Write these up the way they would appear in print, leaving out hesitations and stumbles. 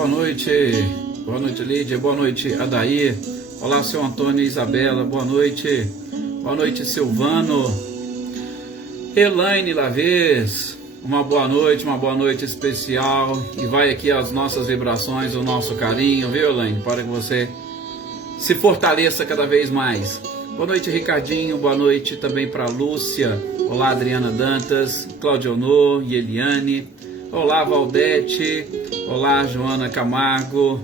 Boa noite Lídia, boa noite Adair, olá seu Antônio e Isabela, boa noite Silvano, Elaine Lavez, uma boa noite especial, e vai aqui as nossas vibrações, o nosso carinho, viu Elaine, para que você se fortaleça cada vez mais. Boa noite Ricardinho, boa noite também para Lúcia, olá Adriana Dantas, Claudionor e Eliane, olá Valdete, olá Joana Camargo,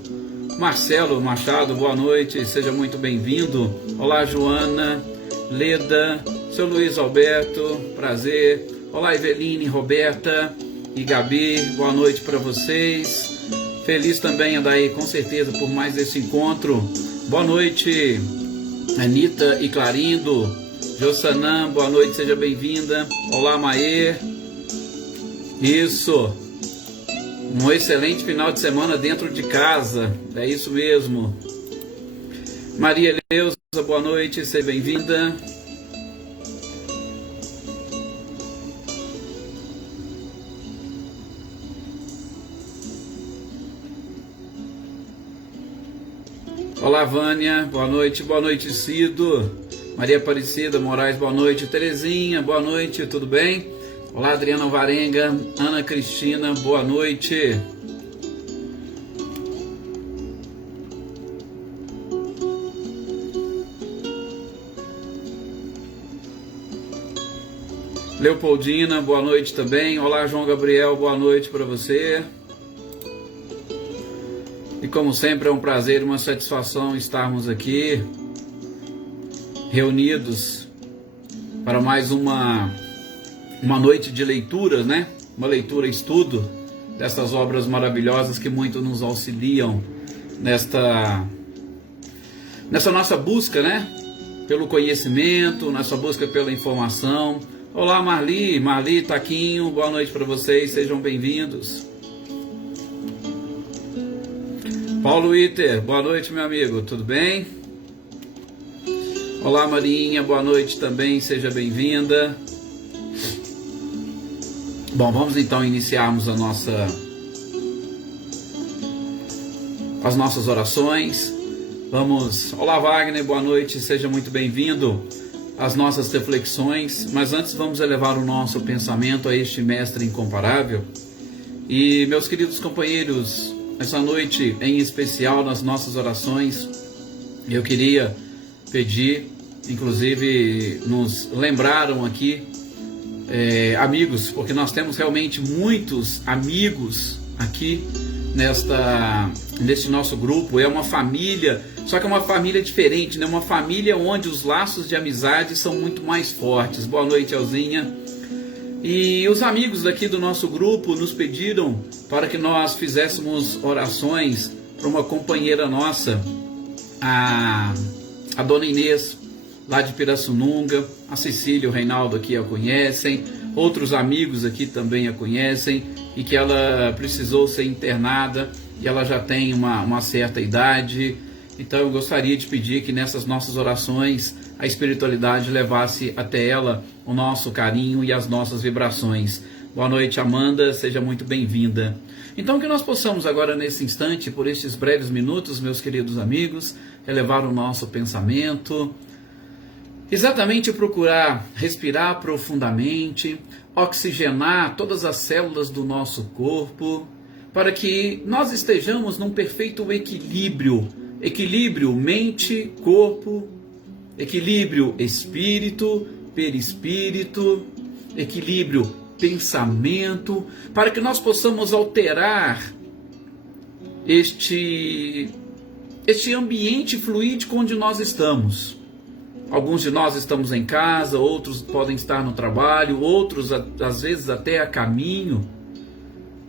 Marcelo Machado, boa noite, seja muito bem-vindo, olá Joana, Leda, seu Luiz Alberto, prazer, olá Eveline, Roberta e Gabi, boa noite para vocês, feliz também Adair, com certeza, por mais esse encontro, boa noite Anitta e Clarindo, Jossanã, boa noite, seja bem-vinda, olá Maê, isso, um excelente final de semana dentro de casa, é isso mesmo. Maria Leusa, boa noite, seja bem-vinda. Olá Vânia, boa noite Cido, Maria Aparecida Moraes, boa noite, Terezinha, boa noite, tudo bem? Olá Adriana Varenga, Ana Cristina, boa noite. Leopoldina, boa noite também. Olá João Gabriel, boa noite para você. E como sempre é um prazer e uma satisfação estarmos aqui reunidos para mais uma noite de leitura, né? Uma leitura estudo dessas obras maravilhosas que muito nos auxiliam nessa nossa busca, né? Pelo conhecimento, nossa busca pela informação. Olá Marli, Taquinho, boa noite para vocês, sejam bem-vindos. Paulo Iter, boa noite meu amigo, tudo bem? Olá Marinha, boa noite também, seja bem-vinda. Bom, vamos então iniciarmos as nossas orações. Olá Wagner, boa noite, seja muito bem-vindo às nossas reflexões. Mas antes vamos elevar o nosso pensamento a este mestre incomparável. E meus queridos companheiros, essa noite em especial nas nossas orações, eu queria pedir, inclusive nos lembraram aqui, amigos, porque nós temos realmente muitos amigos aqui neste nosso grupo, é uma família, só que é uma família diferente, né? Uma família onde os laços de amizade são muito mais fortes. Boa noite, Elzinha. E os amigos daqui do nosso grupo nos pediram para que nós fizéssemos orações para uma companheira nossa, a Dona Inês, lá de Pirassununga, a Cecília e o Reinaldo aqui a conhecem, outros amigos aqui também a conhecem, e que ela precisou ser internada, e ela já tem uma certa idade. Então eu gostaria de pedir que nessas nossas orações a espiritualidade levasse até ela o nosso carinho e as nossas vibrações. Boa noite Amanda, seja muito bem-vinda. Então que nós possamos agora nesse instante, por estes breves minutos, meus queridos amigos, elevar o nosso pensamento, exatamente procurar respirar profundamente, oxigenar todas as células do nosso corpo, para que nós estejamos num perfeito equilíbrio mente, corpo, equilíbrio espírito, perispírito, equilíbrio pensamento, para que nós possamos alterar este ambiente fluídico onde nós estamos. Alguns de nós estamos em casa, outros podem estar no trabalho, outros às vezes até a caminho.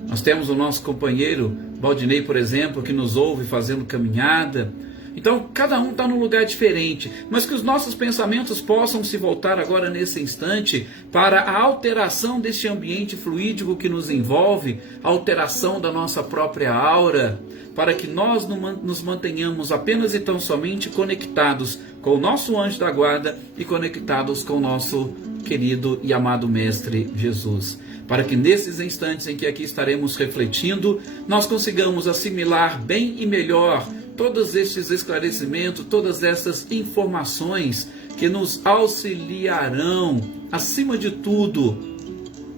Nós temos o nosso companheiro Valdinei, por exemplo, que nos ouve fazendo caminhada. Então cada um está num lugar diferente, mas que os nossos pensamentos possam se voltar agora nesse instante para a alteração deste ambiente fluídico que nos envolve, a alteração da nossa própria aura, para que nós nos mantenhamos apenas e tão somente conectados com o nosso anjo da guarda e conectados com o nosso querido e amado Mestre Jesus. para que nesses instantes em que aqui estaremos refletindo, nós consigamos assimilar bem e melhor todos estes esclarecimentos, todas essas informações que nos auxiliarão, acima de tudo,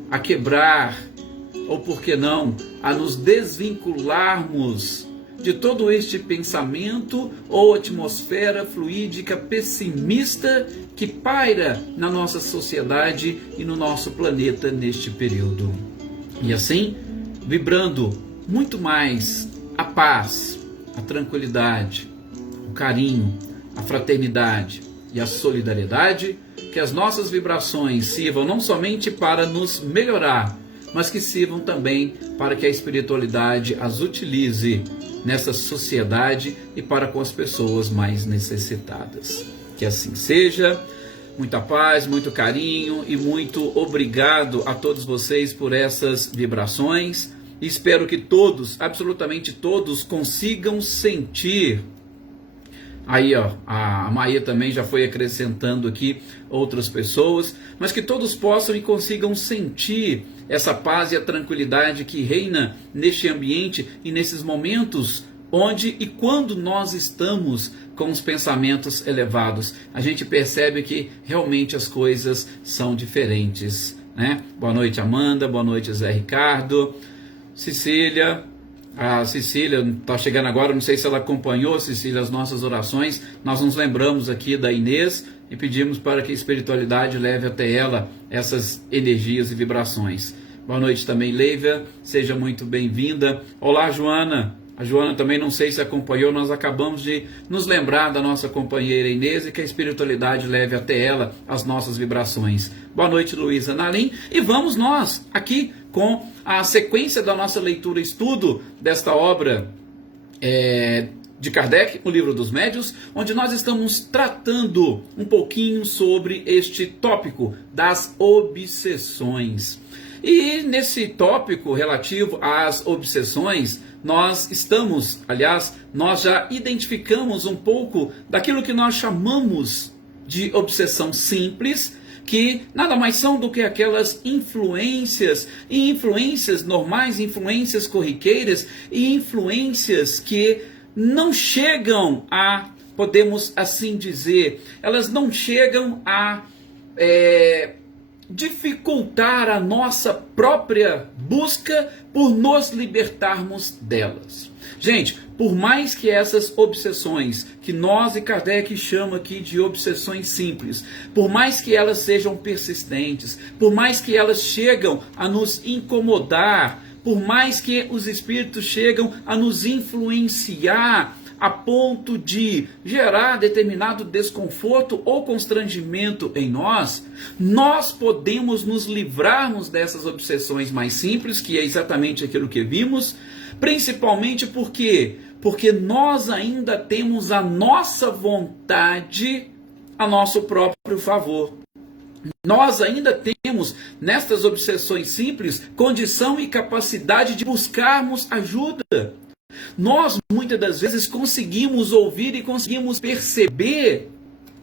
a quebrar, ou por que não, a nos desvincularmos de todo este pensamento ou atmosfera fluídica pessimista que paira na nossa sociedade e no nosso planeta neste período. E assim, vibrando muito mais a paz, a tranquilidade, o carinho, a fraternidade e a solidariedade, que as nossas vibrações sirvam não somente para nos melhorar, mas que sirvam também para que a espiritualidade as utilize nessa sociedade e para com as pessoas mais necessitadas. Que assim seja. Muita paz, muito carinho e muito obrigado a todos vocês por essas vibrações. Espero que todos, absolutamente todos, consigam sentir. Aí, ó, a Maia também já foi acrescentando aqui outras pessoas, mas que todos possam e consigam sentir essa paz e a tranquilidade que reina neste ambiente e nesses momentos onde e quando nós estamos com os pensamentos elevados. A gente percebe que realmente as coisas são diferentes, né? Boa noite, Amanda, boa noite, Zé Ricardo, Cecília. A Cecília está chegando agora, não sei se ela acompanhou, Cecília, as nossas orações. Nós nos lembramos aqui da Inês e pedimos para que a espiritualidade leve até ela essas energias e vibrações. Boa noite também, Leivia, seja muito bem-vinda. Olá, Joana. A Joana também, não sei se acompanhou, nós acabamos de nos lembrar da nossa companheira Inês e que a espiritualidade leve até ela as nossas vibrações. Boa noite, Luísa Nalim. E vamos nós aqui com a sequência da nossa leitura e estudo desta obra de Kardec, o Livro dos Médiuns, onde nós estamos tratando um pouquinho sobre este tópico das obsessões. E nesse tópico relativo às obsessões, nós já identificamos um pouco daquilo que nós chamamos de obsessão simples, que nada mais são do que aquelas influências, e influências normais, influências corriqueiras, e influências que não chegam a, podemos assim dizer, elas não chegam a dificultar a nossa própria busca por nos libertarmos delas. Gente, por mais que essas obsessões, que nós e Kardec chama aqui de obsessões simples, por mais que elas sejam persistentes, por mais que elas chegam a nos incomodar, por mais que os espíritos chegam a nos influenciar a ponto de gerar determinado desconforto ou constrangimento em nós, nós podemos nos livrarmos dessas obsessões mais simples, que é exatamente aquilo que vimos, principalmente porque nós ainda temos a nossa vontade a nosso próprio favor. Nós ainda temos, nestas obsessões simples, condição e capacidade de buscarmos ajuda. Nós, muitas das vezes, conseguimos ouvir e conseguimos perceber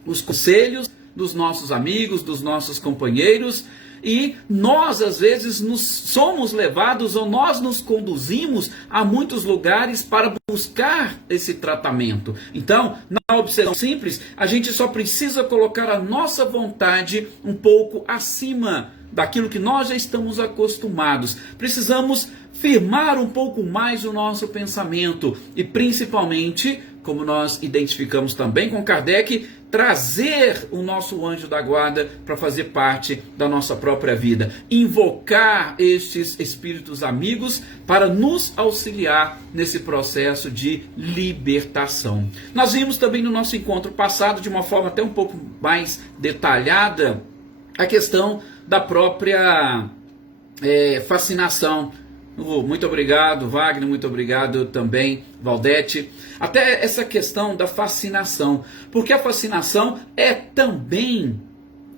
os conselhos dos nossos amigos, dos nossos companheiros, e nós, às vezes, somos levados ou nós nos conduzimos a muitos lugares para buscar esse tratamento. Então, na obsessão simples, a gente só precisa colocar a nossa vontade um pouco acima daquilo que nós já estamos acostumados. Precisamos firmar um pouco mais o nosso pensamento e, principalmente, como nós identificamos também com Kardec, trazer o nosso anjo da guarda para fazer parte da nossa própria vida. Invocar estes espíritos amigos para nos auxiliar nesse processo de libertação. Nós vimos também no nosso encontro passado, de uma forma até um pouco mais detalhada, a questão da própria fascinação. Muito obrigado, Wagner, muito obrigado também, Valdete. Até essa questão da fascinação, porque a fascinação é também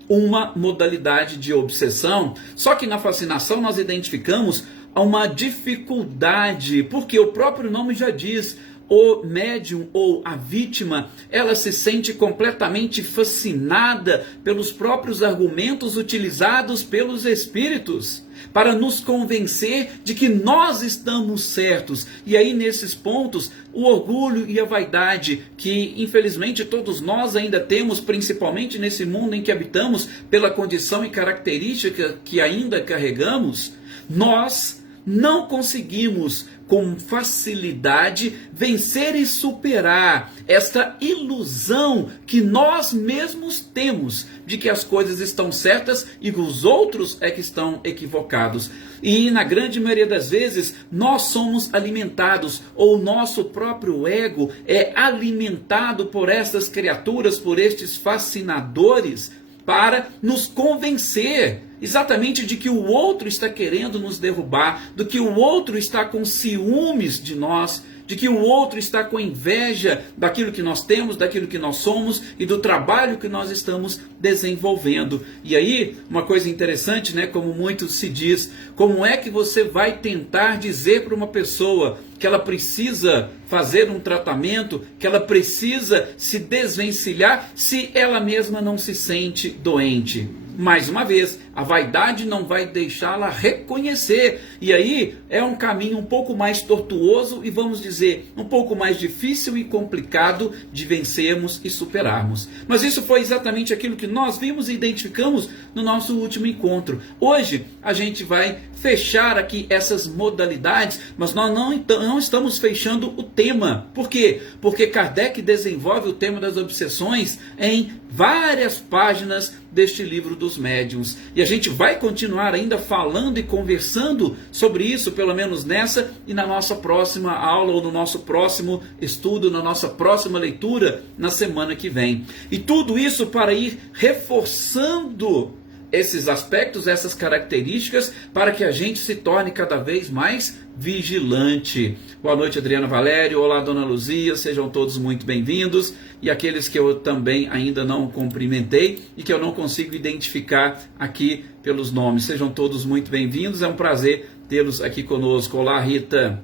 uma modalidade de obsessão, só que na fascinação nós identificamos uma dificuldade, porque o próprio nome já diz, o médium ou a vítima, ela se sente completamente fascinada pelos próprios argumentos utilizados pelos espíritos para nos convencer de que nós estamos certos. E aí, nesses pontos, o orgulho e a vaidade, que infelizmente todos nós ainda temos, principalmente nesse mundo em que habitamos, pela condição e característica que ainda carregamos, nós não conseguimos com facilidade vencer e superar esta ilusão que nós mesmos temos de que as coisas estão certas e que os outros é que estão equivocados. E na grande maioria das vezes nós somos alimentados, ou o nosso próprio ego é alimentado por estas criaturas, por estes fascinadores, para nos convencer exatamente de que o outro está querendo nos derrubar, do que o outro está com ciúmes de nós, de que o outro está com inveja daquilo que nós temos, daquilo que nós somos e do trabalho que nós estamos desenvolvendo. E aí, uma coisa interessante, né, como muito se diz, como é que você vai tentar dizer para uma pessoa que ela precisa fazer um tratamento, que ela precisa se desvencilhar, se ela mesma não se sente doente? Mais uma vez, a vaidade não vai deixá-la reconhecer. E aí é um caminho um pouco mais tortuoso e, vamos dizer, um pouco mais difícil e complicado de vencermos e superarmos. Mas isso foi exatamente aquilo que nós vimos e identificamos no nosso último encontro. Hoje a gente vai fechar aqui essas modalidades, mas nós não estamos fechando o tema. Por quê? Porque Kardec desenvolve o tema das obsessões em várias páginas deste livro dos médiuns. E a gente vai continuar ainda falando e conversando sobre isso, pelo menos nessa e na nossa próxima aula, ou no nosso próximo estudo, na nossa próxima leitura, na semana que vem. E tudo isso para ir reforçando esses aspectos, essas características, para que a gente se torne cada vez mais vigilante. Boa noite, Adriana Valério. Olá, Dona Luzia. Sejam todos muito bem-vindos. E aqueles que eu também ainda não cumprimentei e que eu não consigo identificar aqui pelos nomes, sejam todos muito bem-vindos. É um prazer tê-los aqui conosco. Olá, Rita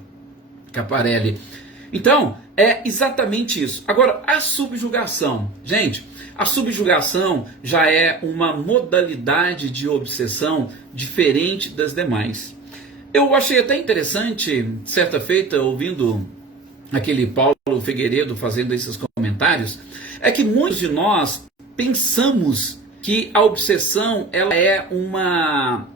Caparelli. Então, é exatamente isso. Agora, a subjugação. Gente, a subjugação já é uma modalidade de obsessão diferente das demais. Eu achei até interessante, certa feita, ouvindo aquele Paulo Figueiredo fazendo esses comentários, é que muitos de nós pensamos que a obsessão ela é uma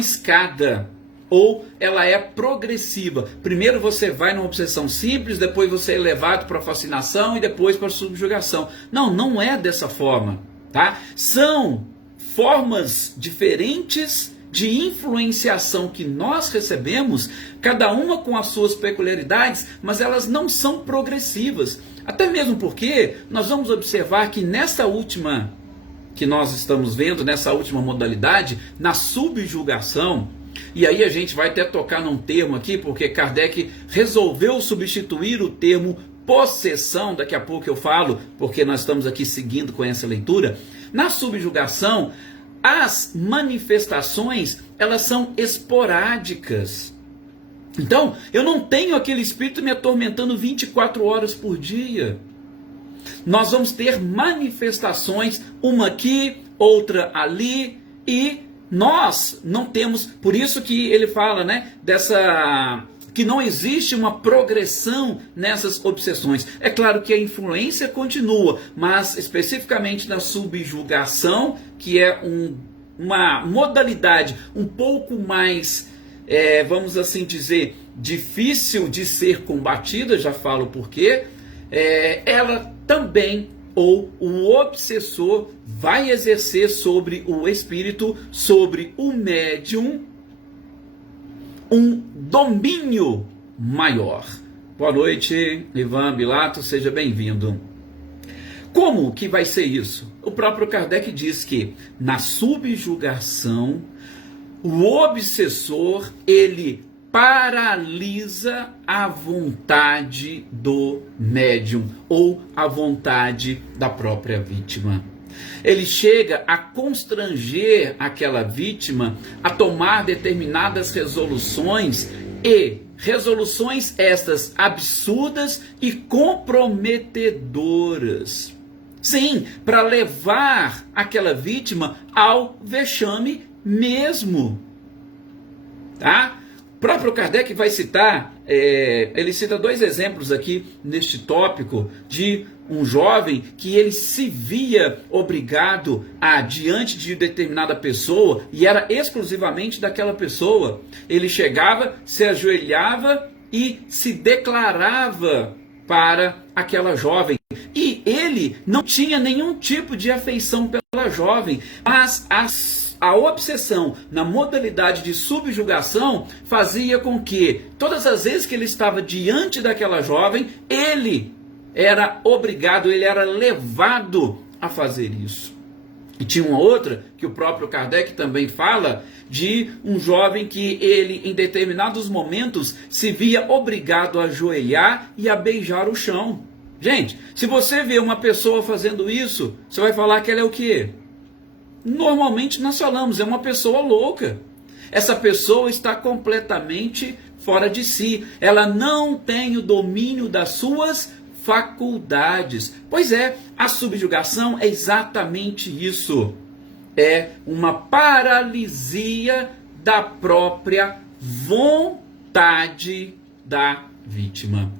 escada, ou ela é progressiva. Primeiro você vai numa obsessão simples, depois você é levado para a fascinação e depois para a subjugação. Não, não é dessa forma, tá? São formas diferentes de influenciação que nós recebemos, cada uma com as suas peculiaridades, mas elas não são progressivas. Até mesmo porque nós vamos observar que nessa última que nós estamos vendo, nessa última modalidade, na subjugação, e aí a gente vai até tocar num termo aqui, porque Kardec resolveu substituir o termo possessão, daqui a pouco eu falo, porque nós estamos aqui seguindo com essa leitura. Na subjugação, as manifestações, elas são esporádicas. Então, eu não tenho aquele espírito me atormentando 24 horas por dia. Nós vamos ter manifestações, uma aqui, outra ali, e nós não temos, por isso que ele fala, né, que não existe uma progressão nessas obsessões. É claro que a influência continua, mas especificamente na subjugação, que é uma modalidade um pouco mais, vamos assim dizer, difícil de ser combatida, já falo por quê, ela também, ou o obsessor, vai exercer sobre o espírito, sobre o médium, um domínio maior. Boa noite, Ivan Bilato, seja bem-vindo. Como que vai ser isso? O próprio Kardec diz que na subjugação, o obsessor, ele paralisa a vontade do médium ou a vontade da própria vítima. Ele chega a constranger aquela vítima a tomar determinadas resoluções e resoluções estas absurdas e comprometedoras. Sim, para levar aquela vítima ao vexame mesmo. Tá? O próprio Kardec vai citar, ele cita 2 exemplos aqui neste tópico de um jovem que ele se via obrigado a, diante de determinada pessoa, e era exclusivamente daquela pessoa, ele chegava, se ajoelhava e se declarava para aquela jovem. E ele não tinha nenhum tipo de afeição pela jovem, mas a obsessão na modalidade de subjugação fazia com que, todas as vezes que ele estava diante daquela jovem, ele era obrigado, ele era levado a fazer isso. E tinha uma outra, que o próprio Kardec também fala, de um jovem que ele, em determinados momentos, se via obrigado a ajoelhar e a beijar o chão. Gente, se você vê uma pessoa fazendo isso, você vai falar que ela é o quê? Normalmente nós falamos, é uma pessoa louca. Essa pessoa está completamente fora de si. Ela não tem o domínio das suas faculdades. Pois é, a subjugação é exatamente isso. É uma paralisia da própria vontade da vítima.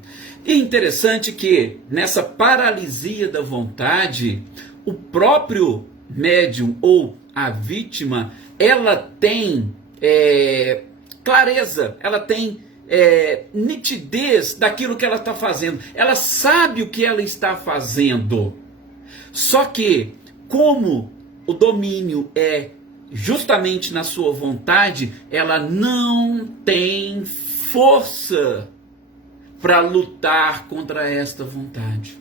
E interessante que nessa paralisia da vontade, o próprio médium ou a vítima, ela tem clareza, ela tem nitidez daquilo que ela está fazendo. Ela sabe o que ela está fazendo. Só que, como o domínio é justamente na sua vontade, ela não tem força para lutar contra esta vontade.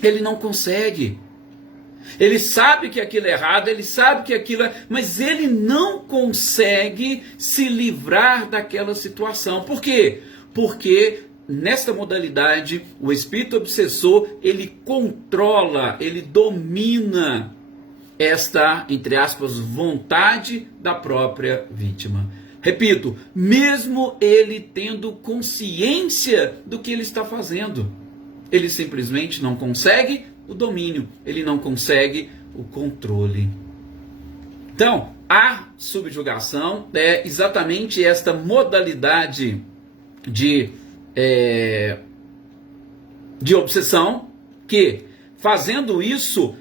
Ele não consegue. Ele sabe que aquilo é errado, ele sabe que aquilo é... mas ele não consegue se livrar daquela situação. Por quê? Porque nesta modalidade, o espírito obsessor, ele controla, ele domina esta, entre aspas, vontade da própria vítima. Repito, mesmo ele tendo consciência do que ele está fazendo, ele simplesmente não consegue o domínio, ele não consegue o controle. Então, a subjugação é exatamente esta modalidade de obsessão que, fazendo isso,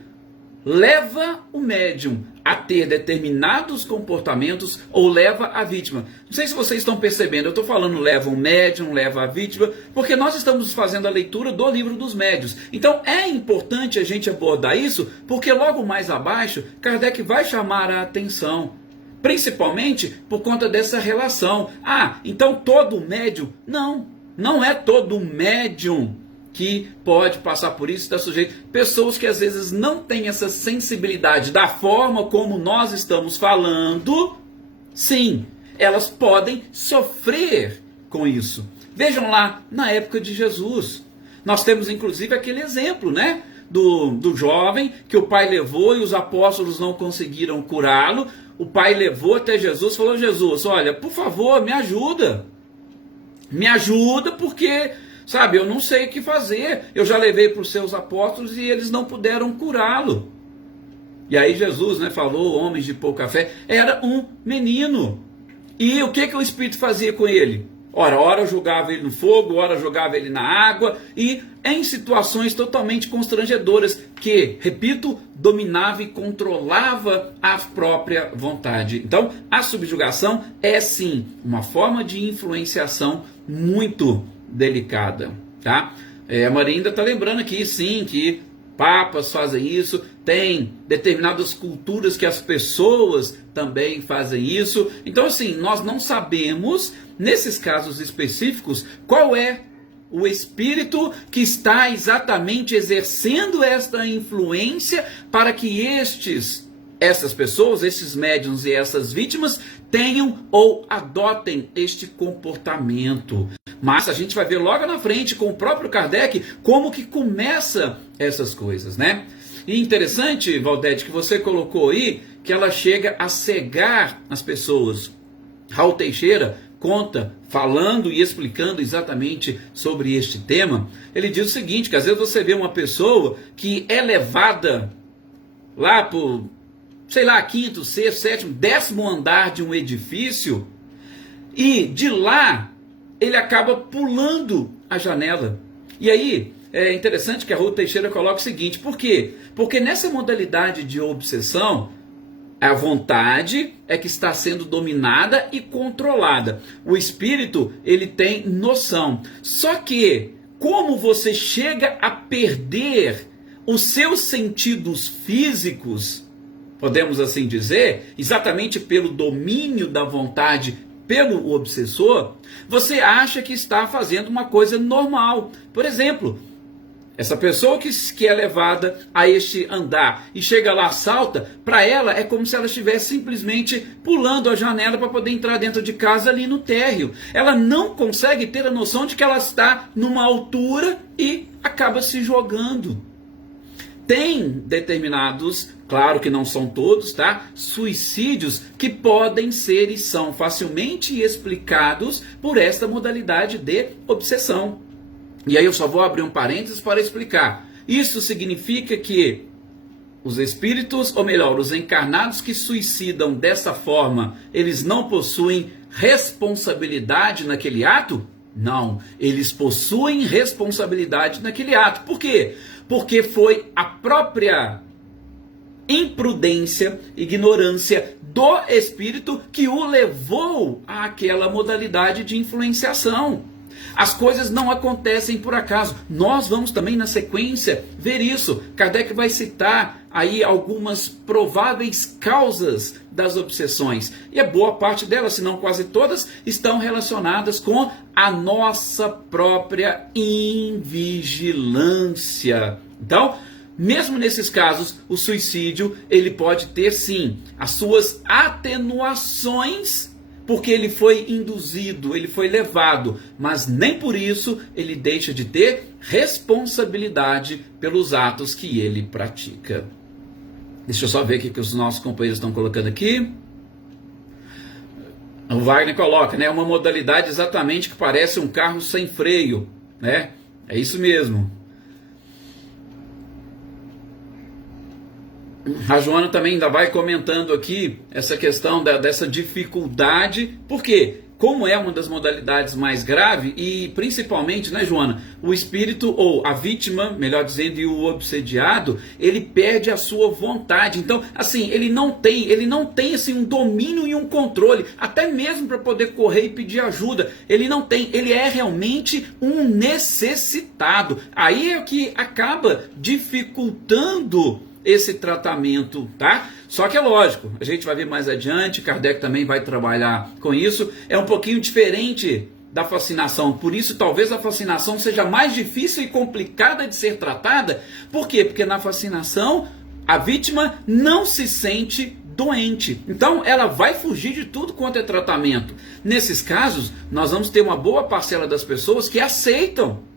leva o médium a ter determinados comportamentos ou leva a vítima. Não sei se vocês estão percebendo, eu estou falando leva o médium, leva a vítima, porque nós estamos fazendo a leitura do livro dos médiuns. Então é importante a gente abordar isso, porque logo mais abaixo, Kardec vai chamar a atenção, principalmente por conta dessa relação. Ah, então todo médium? Não, não é todo médium que pode passar por isso, está sujeito. Pessoas que às vezes não têm essa sensibilidade da forma como nós estamos falando, sim, elas podem sofrer com isso. Vejam lá, na época de Jesus, nós temos inclusive aquele exemplo, né? Do jovem que o pai levou e os apóstolos não conseguiram curá-lo. O pai levou até Jesus e falou: Jesus, olha, por favor, me ajuda porque... sabe, eu não sei o que fazer. Eu já levei para os seus apóstolos e eles não puderam curá-lo. E aí Jesus, né, falou, homens de pouca fé, era um menino. E o que o Espírito fazia com ele? Ora jogava ele no fogo, ora jogava ele na água, e em situações totalmente constrangedoras, que, repito, dominava e controlava a própria vontade. Então, a subjugação é sim uma forma de influenciação muito delicada, tá? A Maria ainda está lembrando aqui, sim, que papas fazem isso, tem determinadas culturas que as pessoas também fazem isso. Então, assim, nós não sabemos, nesses casos específicos, qual é o espírito que está exatamente exercendo esta influência para que essas pessoas, esses médiuns e essas vítimas tenham ou adotem este comportamento. Mas a gente vai ver logo na frente com o próprio Kardec como que começa essas coisas, né? E interessante, Valdete, que você colocou aí que ela chega a cegar as pessoas. Raul Teixeira, conta, falando e explicando exatamente sobre este tema, ele diz o seguinte, que às vezes você vê uma pessoa que é levada lá por, sei lá, quinto, sexto, sétimo, 10º andar de um edifício, e de lá ele acaba pulando a janela. E aí é interessante que a Ruth Teixeira coloca o seguinte, por quê? Porque nessa modalidade de obsessão, a vontade é que está sendo dominada e controlada. O espírito, ele tem noção. Só que, como você chega a perder os seus sentidos físicos, podemos assim dizer, exatamente pelo domínio da vontade pelo obsessor, você acha que está fazendo uma coisa normal. Por exemplo, essa pessoa que é levada a este andar e chega lá, salta, para ela é como se ela estivesse simplesmente pulando a janela para poder entrar dentro de casa ali no térreo. Ela não consegue ter a noção de que ela está numa altura e acaba se jogando. Tem determinados, claro que não são todos, tá? Suicídios que podem ser e são facilmente explicados por esta modalidade de obsessão. E aí eu só vou abrir um parênteses para explicar. Isso significa que os espíritos, ou melhor, os encarnados que suicidam dessa forma, eles não possuem responsabilidade naquele ato? Não, eles possuem responsabilidade naquele ato. Por quê? Porque foi a própria imprudência, ignorância do espírito que o levou àquela modalidade de influenciação. As coisas não acontecem por acaso. Nós vamos também na sequência ver isso. Kardec vai citar aí algumas prováveis causas das obsessões. E a boa parte delas, se não quase todas, estão relacionadas com a nossa própria invigilância. Então, mesmo nesses casos, o suicídio, ele pode ter sim as suas atenuações, porque ele foi induzido, ele foi levado, mas nem por isso ele deixa de ter responsabilidade pelos atos que ele pratica. Deixa eu só ver o que os nossos companheiros estão colocando aqui. O Wagner coloca, né, uma modalidade exatamente que parece um carro sem freio, né? É isso mesmo. A Joana também ainda vai comentando aqui essa questão dessa dificuldade, porque como é uma das modalidades mais graves, e principalmente, né, Joana, o espírito, ou a vítima, melhor dizendo, e o obsediado, ele perde a sua vontade. Então, assim, ele não tem assim, um domínio e um controle, até mesmo para poder correr e pedir ajuda. Ele não tem, ele é realmente um necessitado. Aí é o que acaba dificultando esse tratamento, tá? Só que é lógico, a gente vai ver mais adiante, Kardec também vai trabalhar com isso, é um pouquinho diferente da fascinação, por isso talvez a fascinação seja mais difícil e complicada de ser tratada. Por quê? Porque na fascinação a vítima não se sente doente, então ela vai fugir de tudo quanto é tratamento. Nesses casos, nós vamos ter uma boa parcela das pessoas que aceitam.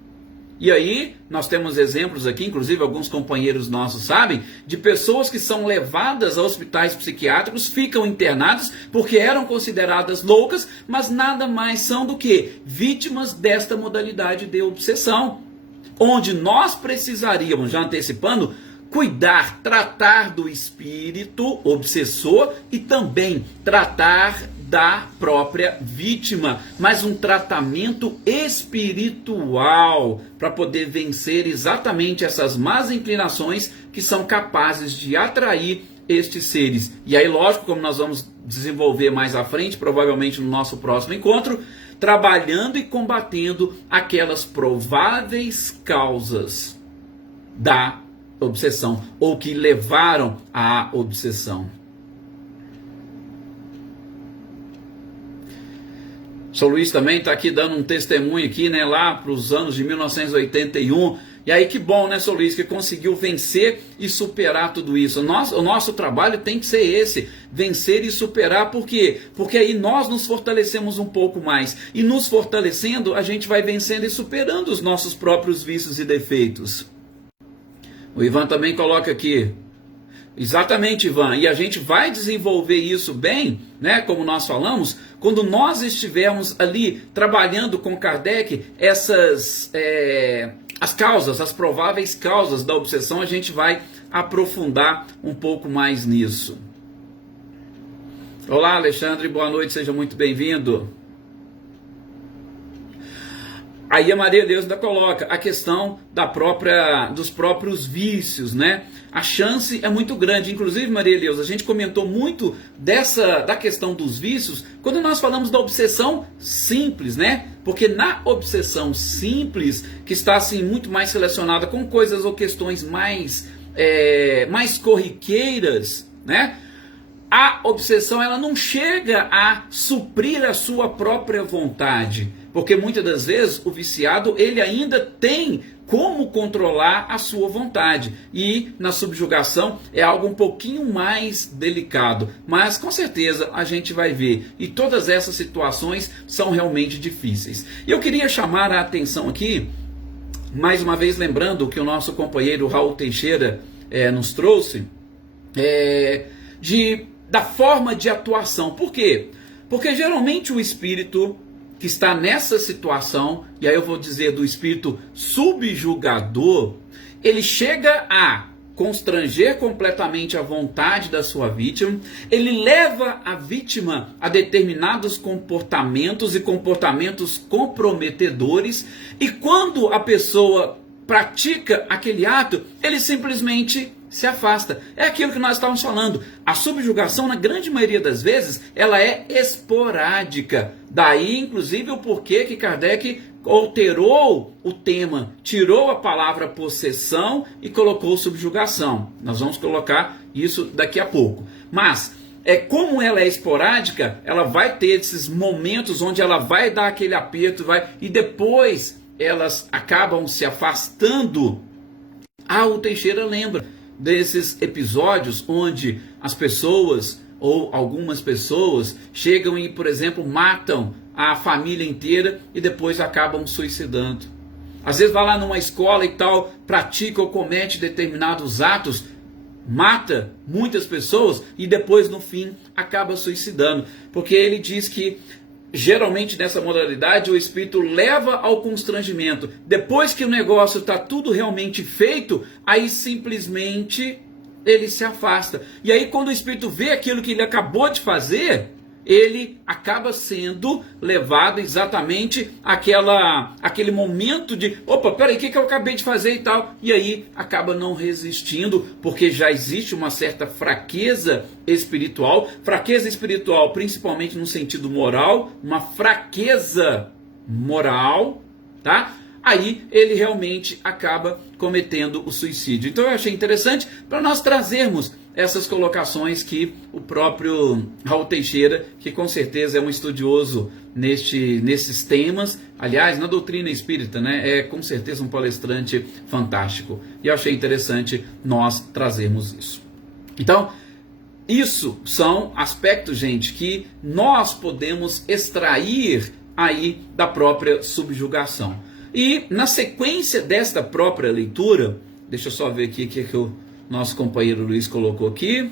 E aí, nós temos exemplos aqui, inclusive alguns companheiros nossos sabem, de pessoas que são levadas a hospitais psiquiátricos, ficam internadas porque eram consideradas loucas, mas nada mais são do que vítimas desta modalidade de obsessão. Onde nós precisaríamos, já antecipando, cuidar, tratar do espírito obsessor e também tratar da própria vítima, mas um tratamento espiritual para poder vencer exatamente essas más inclinações que são capazes de atrair estes seres. E aí, lógico, como nós vamos desenvolver mais à frente, provavelmente no nosso próximo encontro, trabalhando e combatendo aquelas prováveis causas da obsessão, ou que levaram à obsessão. São Luís também está aqui dando um testemunho aqui, né, lá para os anos de 1981. E aí que bom, né, São Luís, que conseguiu vencer e superar tudo isso. O nosso trabalho tem que ser esse, vencer e superar. Por quê? Porque aí nós nos fortalecemos um pouco mais. E nos fortalecendo, a gente vai vencendo e superando os nossos próprios vícios e defeitos. O Ivan também coloca aqui: Exatamente, Ivan. E a gente vai desenvolver isso bem, né, como nós falamos, quando nós estivermos ali trabalhando com Kardec as causas, as prováveis causas da obsessão, a gente vai aprofundar um pouco mais nisso. Olá, Alexandre, boa noite, seja muito bem-vindo. Aí a Maria Deus ainda coloca a questão dos próprios vícios, né? A chance é muito grande. Inclusive, Maria Deus, a gente comentou muito da questão dos vícios quando nós falamos da obsessão simples, né? Porque na obsessão simples, que está assim muito mais relacionada com coisas ou questões mais corriqueiras, né? A obsessão ela não chega a suprir a sua própria vontade, porque muitas das vezes o viciado ele ainda tem como controlar a sua vontade, e na subjugação é algo um pouquinho mais delicado, mas com certeza a gente vai ver, e todas essas situações são realmente difíceis. E eu queria chamar a atenção aqui, mais uma vez lembrando que o nosso companheiro Raul Teixeira nos trouxe, da forma de atuação. Por quê? Porque geralmente o espírito que está nessa situação, e aí eu vou dizer do espírito subjugador, ele chega a constranger completamente a vontade da sua vítima, ele leva a vítima a determinados comportamentos e comportamentos comprometedores, e quando a pessoa pratica aquele ato, ele simplesmente se afasta. É aquilo que nós estávamos falando. A subjugação, na grande maioria das vezes, ela é esporádica. Daí, inclusive, o porquê que Kardec alterou o tema, tirou a palavra possessão e colocou subjugação. Nós vamos colocar isso daqui a pouco. Mas, como ela é esporádica, ela vai ter esses momentos onde ela vai dar aquele aperto, e depois elas acabam se afastando. O Teixeira lembra desses episódios onde as pessoas, ou algumas pessoas, chegam e, por exemplo, matam a família inteira e depois acabam suicidando. Às vezes vai lá numa escola e tal, pratica ou comete determinados atos, mata muitas pessoas e depois no fim acaba suicidando. Porque ele diz que geralmente nessa modalidade o espírito leva ao constrangimento. Depois que o negócio está tudo realmente feito, aí simplesmente ele se afasta. E aí quando o espírito vê aquilo que ele acabou de fazer, ele acaba sendo levado exatamente àquele momento de opa, peraí, o que eu acabei de fazer e tal, e aí acaba não resistindo, porque já existe uma certa fraqueza espiritual principalmente no sentido moral, uma fraqueza moral, tá? Aí ele realmente acaba cometendo o suicídio. Então eu achei interessante para nós trazermos essas colocações que o próprio Raul Teixeira, que com certeza é um estudioso nesses temas, aliás, na doutrina espírita, né, é com certeza um palestrante fantástico. E eu achei interessante nós trazermos isso. Então, isso são aspectos, gente, que nós podemos extrair aí da própria subjugação. E na sequência desta própria leitura, deixa eu só ver aqui o que o nosso companheiro Luiz colocou aqui.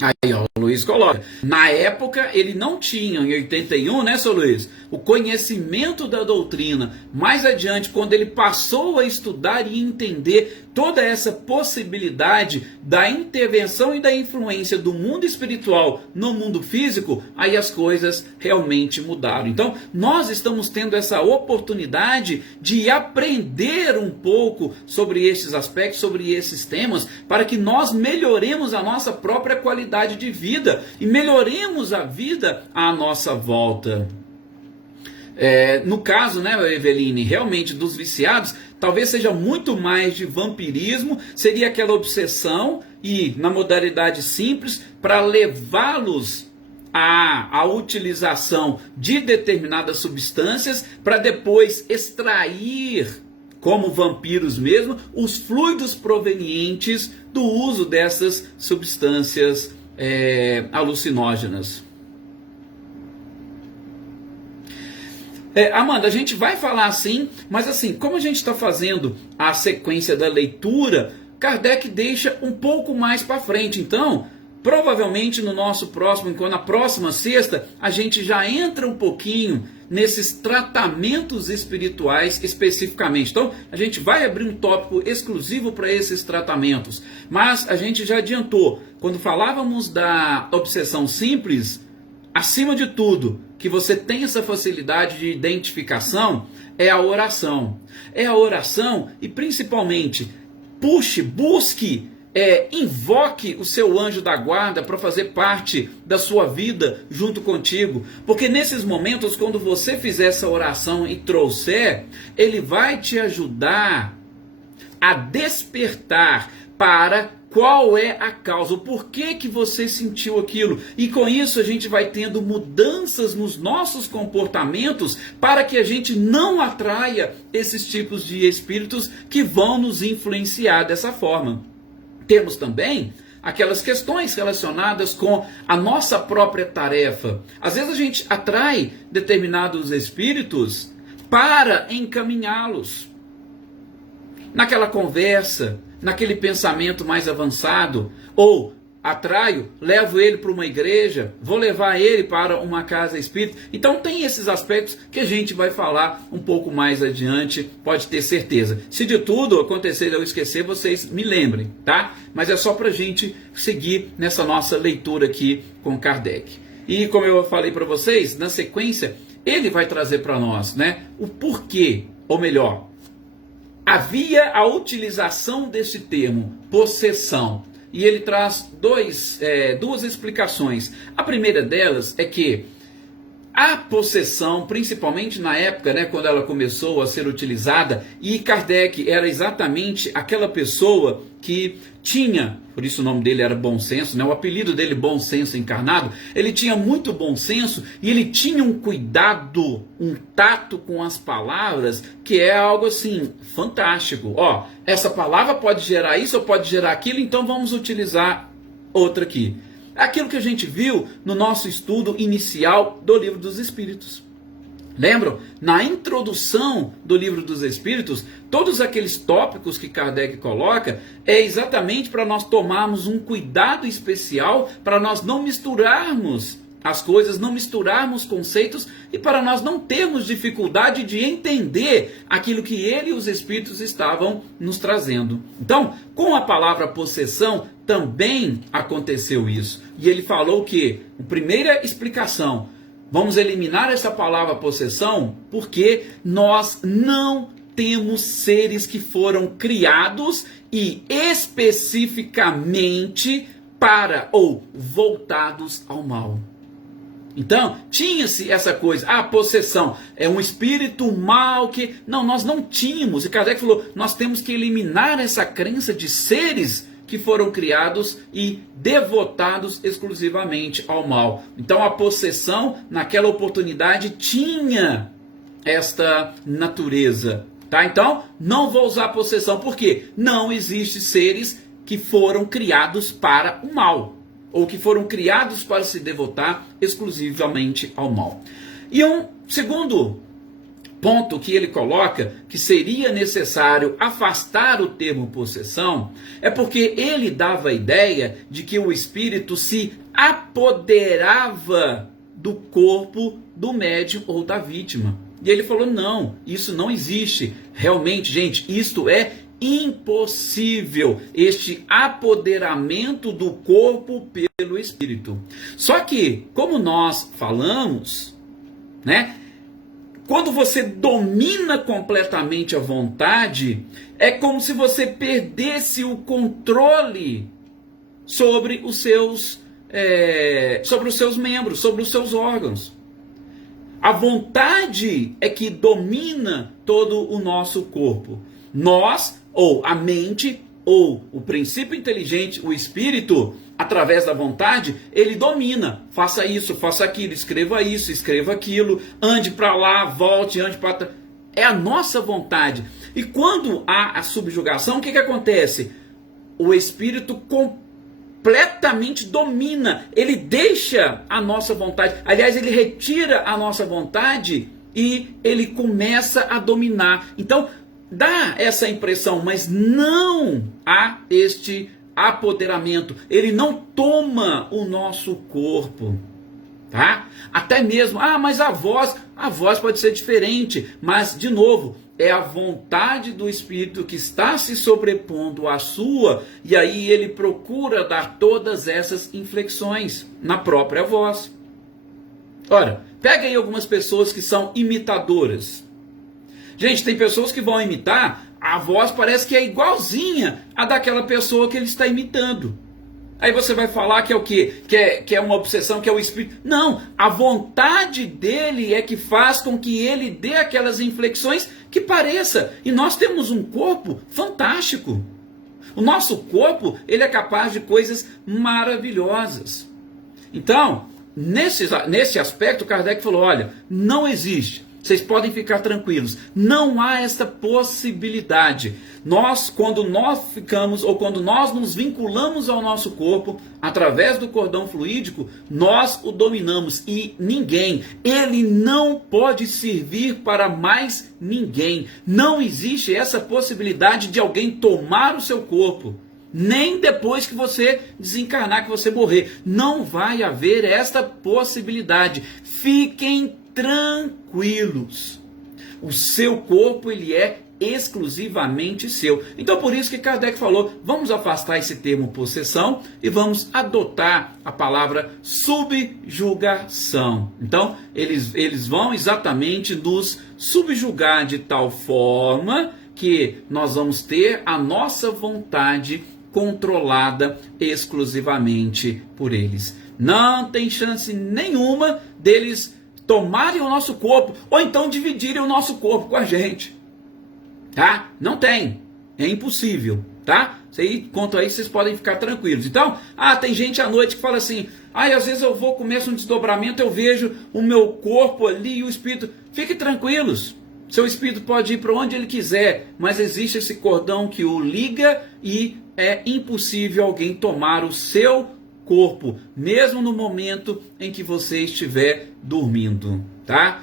Aí, ó, o Luiz coloca. Na época, ele não tinha, em 81, né, seu Luiz, o conhecimento da doutrina. Mais adiante, quando ele passou a estudar e entender toda essa possibilidade da intervenção e da influência do mundo espiritual no mundo físico, aí as coisas realmente mudaram. Então, nós estamos tendo essa oportunidade de aprender um pouco sobre estes aspectos, sobre esses temas, para que nós melhoremos a nossa própria qualidade de vida e melhoremos a vida à nossa volta. No caso, né, Eveline, realmente dos viciados, talvez seja muito mais de vampirismo, seria aquela obsessão e na modalidade simples para levá-los à utilização de determinadas substâncias para depois extrair, como vampiros mesmo, os fluidos provenientes do uso dessas substâncias alucinógenas. Amanda, a gente vai falar assim, mas assim, como a gente está fazendo a sequência da leitura, Kardec deixa um pouco mais para frente. Então, provavelmente no nosso próximo encontro, na próxima sexta, a gente já entra um pouquinho nesses tratamentos espirituais especificamente. Então, a gente vai abrir um tópico exclusivo para esses tratamentos. Mas a gente já adiantou, quando falávamos da obsessão simples, acima de tudo, que você tem essa facilidade de identificação, é a oração. É a oração e principalmente, busque, invoque o seu anjo da guarda para fazer parte da sua vida junto contigo. Porque nesses momentos, quando você fizer essa oração e trouxer, ele vai te ajudar a despertar para qual é a causa, o porquê que você sentiu aquilo. E com isso a gente vai tendo mudanças nos nossos comportamentos para que a gente não atraia esses tipos de espíritos que vão nos influenciar dessa forma. Temos também aquelas questões relacionadas com a nossa própria tarefa. Às vezes a gente atrai determinados espíritos para encaminhá-los naquela conversa, naquele pensamento mais avançado, ou atraio, levo ele para uma igreja, vou levar ele para uma casa espírita. Então tem esses aspectos que a gente vai falar um pouco mais adiante, pode ter certeza. Se de tudo acontecer eu esquecer, vocês me lembrem, tá? Mas é só para a gente seguir nessa nossa leitura aqui com Kardec. E como eu falei para vocês, na sequência, ele vai trazer para nós, né, o porquê, ou melhor, havia a utilização desse termo, possessão, e ele traz duas explicações. A primeira delas é que a possessão, principalmente na época, né, quando ela começou a ser utilizada, e Kardec era exatamente aquela pessoa que tinha, por isso o nome dele era Bom Senso, né, o apelido dele Bom Senso encarnado, ele tinha muito bom senso e ele tinha um cuidado, um tato com as palavras, que é algo assim, fantástico. Ó, essa palavra pode gerar isso ou pode gerar aquilo, então vamos utilizar outra aqui. Aquilo que a gente viu no nosso estudo inicial do Livro dos Espíritos. Lembram? Na introdução do Livro dos Espíritos, todos aqueles tópicos que Kardec coloca é exatamente para nós tomarmos um cuidado especial, para nós não misturarmos as coisas, não misturarmos conceitos e para nós não termos dificuldade de entender aquilo que ele e os Espíritos estavam nos trazendo. Então, com a palavra possessão, também aconteceu isso. E ele falou que, a primeira explicação, vamos eliminar essa palavra possessão porque nós não temos seres que foram criados e especificamente para ou voltados ao mal. Então, tinha-se essa coisa, a possessão é um espírito mal que... Não, nós não tínhamos. E Kardec falou, nós temos que eliminar essa crença de seres que foram criados e devotados exclusivamente ao mal. Então a possessão, naquela oportunidade, tinha esta natureza. Tá? Então, não vou usar possessão, porque não existe seres que foram criados para o mal, ou que foram criados para se devotar exclusivamente ao mal. E um segundo ponto que ele coloca, que seria necessário afastar o termo possessão, é porque ele dava a ideia de que o espírito se apoderava do corpo do médium ou da vítima. E ele falou, não, isso não existe. Realmente, gente, isto é impossível, este apoderamento do corpo pelo espírito. Só que, como nós falamos, né? Quando você domina completamente a vontade, é como se você perdesse o controle sobre os seus membros, sobre os seus órgãos. A vontade é que domina todo o nosso corpo. Nós, ou a mente, ou o princípio inteligente, o espírito, através da vontade, ele domina. Faça isso, faça aquilo, escreva isso, escreva aquilo, ande para lá, volte, ande para trás. É a nossa vontade. E quando há a subjugação, o que acontece? O espírito completamente domina. Ele deixa a nossa vontade. Aliás, ele retira a nossa vontade e ele começa a dominar. Então, dá essa impressão, mas não há este apoderamento. Ele não toma o nosso corpo, tá? Até mesmo, mas a voz pode ser diferente, mas de novo, é a vontade do Espírito que está se sobrepondo à sua, e aí ele procura dar todas essas inflexões na própria voz. Ora, pega aí algumas pessoas que são imitadoras. Gente, tem pessoas que vão imitar, a voz parece que é igualzinha a daquela pessoa que ele está imitando. Aí você vai falar que é o quê? Que é uma obsessão, que é o espírito. Não, a vontade dele é que faz com que ele dê aquelas inflexões que pareça. E nós temos um corpo fantástico. O nosso corpo, ele é capaz de coisas maravilhosas. Então, nesse aspecto, Kardec falou, olha, não existe. Vocês podem ficar tranquilos. Não há essa possibilidade. Quando nós nos vinculamos ao nosso corpo, através do cordão fluídico, nós o dominamos. E ninguém, ele não pode servir para mais ninguém. Não existe essa possibilidade de alguém tomar o seu corpo. Nem depois que você desencarnar, que você morrer. Não vai haver esta possibilidade. Fiquem tranquilos. O seu corpo, ele é exclusivamente seu. Então por isso que Kardec falou, vamos afastar esse termo possessão e vamos adotar a palavra subjugação. Então eles vão exatamente nos subjugar de tal forma que nós vamos ter a nossa vontade controlada exclusivamente por eles. Não tem chance nenhuma deles tomarem o nosso corpo, ou então dividirem o nosso corpo com a gente, tá? Não tem, é impossível, tá? Quanto a isso, vocês podem ficar tranquilos. Então, tem gente à noite que fala assim, às vezes eu começo um desdobramento, eu vejo o meu corpo ali e o espírito. Fiquem tranquilos, seu espírito pode ir para onde ele quiser, mas existe esse cordão que o liga e é impossível alguém tomar o seu corpo, mesmo no momento em que você estiver dormindo, tá?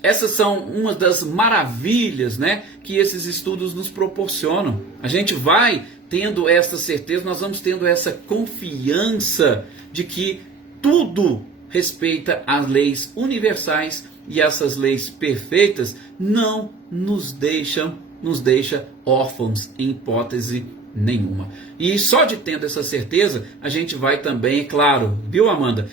Essas são uma das maravilhas, né, que esses estudos nos proporcionam. A gente vai tendo essa certeza, nós vamos tendo essa confiança de que tudo respeita as leis universais e essas leis perfeitas não nos deixa órfãos em hipótese nenhuma. E só de tendo essa certeza, a gente vai também, é claro, viu, Amanda?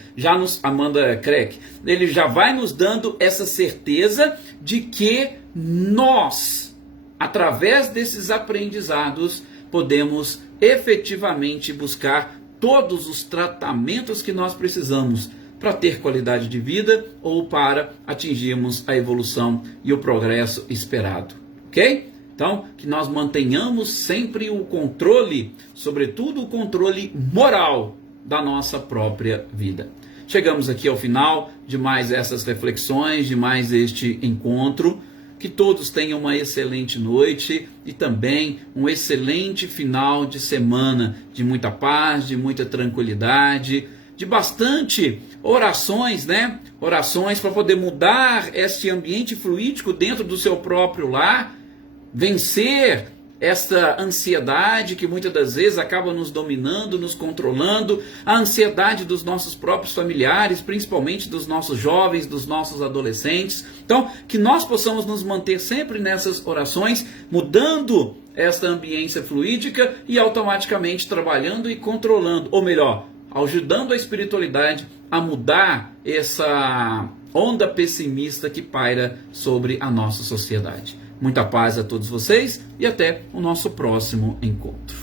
Amanda Crack, ele já vai nos dando essa certeza de que nós, através desses aprendizados, podemos efetivamente buscar todos os tratamentos que nós precisamos para ter qualidade de vida ou para atingirmos a evolução e o progresso esperado, ok? Então, que nós mantenhamos sempre o controle, sobretudo o controle moral da nossa própria vida. Chegamos aqui ao final de mais essas reflexões, de mais este encontro. Que todos tenham uma excelente noite e também um excelente final de semana, de muita paz, de muita tranquilidade, de bastante orações, né? Orações para poder mudar este ambiente fluídico dentro do seu próprio lar, vencer esta ansiedade que muitas das vezes acaba nos dominando, nos controlando, a ansiedade dos nossos próprios familiares, principalmente dos nossos jovens, dos nossos adolescentes. Então, que nós possamos nos manter sempre nessas orações, mudando esta ambiência fluídica e automaticamente trabalhando e controlando, ou melhor, ajudando a espiritualidade a mudar essa onda pessimista que paira sobre a nossa sociedade. Muita paz a todos vocês e até o nosso próximo encontro.